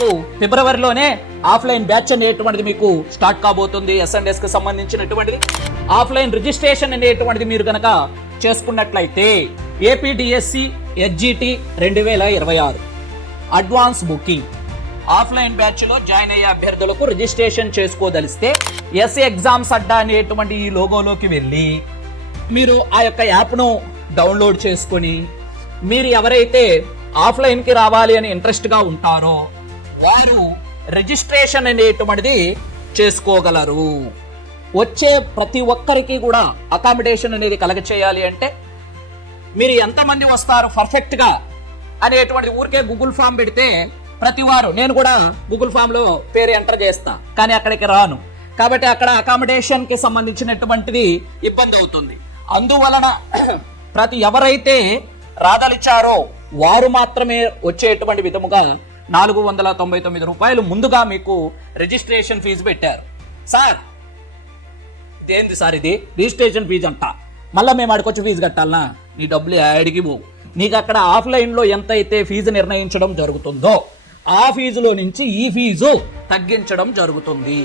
మీకు ఫిబ్రవరిలోనే offline batch అనేటువంటిది మీకు స్టార్ట్ కాబోతుంది. ఎస్ఎండ్ఎస్కి సంబంధించినటువంటిది. ఆఫ్లైన్ రిజిస్ట్రేషన్ అనేటువంటిది మీరు కనుక చేసుకున్నట్లయితే ఏపీడిఎస్సి హెచ్జిటి రెండు వేల ఇరవై ఆరు. అడ్వాన్స్ బుకింగ్ ఆఫ్లైన్ బ్యాచ్లో జాయిన్ అయ్యే అభ్యర్థులకు రిజిస్ట్రేషన్ చేసుకోదలిస్తే ఎస్ఏ ఎగ్జామ్స్ అడ్డా అనేటువంటి ఈ లోగోలోకి వెళ్ళి మీరు ఆ యొక్క యాప్ను డౌన్లోడ్ చేసుకొని మీరు ఎవరైతే ఆఫ్లైన్కి రావాలి అని ఇంట్రెస్ట్గా ఉంటారో వారు రిజిస్ట్రేషన్ అనేటువంటిది చేసుకోగలరు. వచ్చే ప్రతి ఒక్కరికి కూడా అకామిడేషన్ అనేది కలగ చేయాలి అంటే మీరు ఎంతమంది వస్తారు పర్ఫెక్ట్గా అనేటువంటి ఊరికే గూగుల్ ఫామ్ పెడితే ప్రతి వారు నేను కూడా గూగుల్ ఫామ్లో పేరు ఎంటర్ చేస్తా కానీ అక్కడికి రాను. కాబట్టి అక్కడ అకామిడేషన్కి సంబంధించినటువంటిది ఇబ్బంది అవుతుంది. అందువలన ప్రతి ఎవరైతే రాదలిచారో వారు మాత్రమే వచ్చేటువంటి విధముగా నాలుగు వందల తొంభై తొమ్మిది రూపాయలు ముందుగా మీకు రిజిస్ట్రేషన్ ఫీజు పెట్టారు. సార్ ఇదేంది సార్ ఇది? రిజిస్ట్రేషన్ ఫీజు అంట. మళ్ళీ మేము అడికొచ్చి ఫీజు కట్టాలనా? నీ డబ్బులు అడిగి పోవు. నీకు అక్కడ ఆఫ్లైన్లో ఎంత అయితే ఫీజు నిర్ణయించడం జరుగుతుందో ఆ ఫీజులో నుంచి ఈ ఫీజు తగ్గించడం జరుగుతుంది.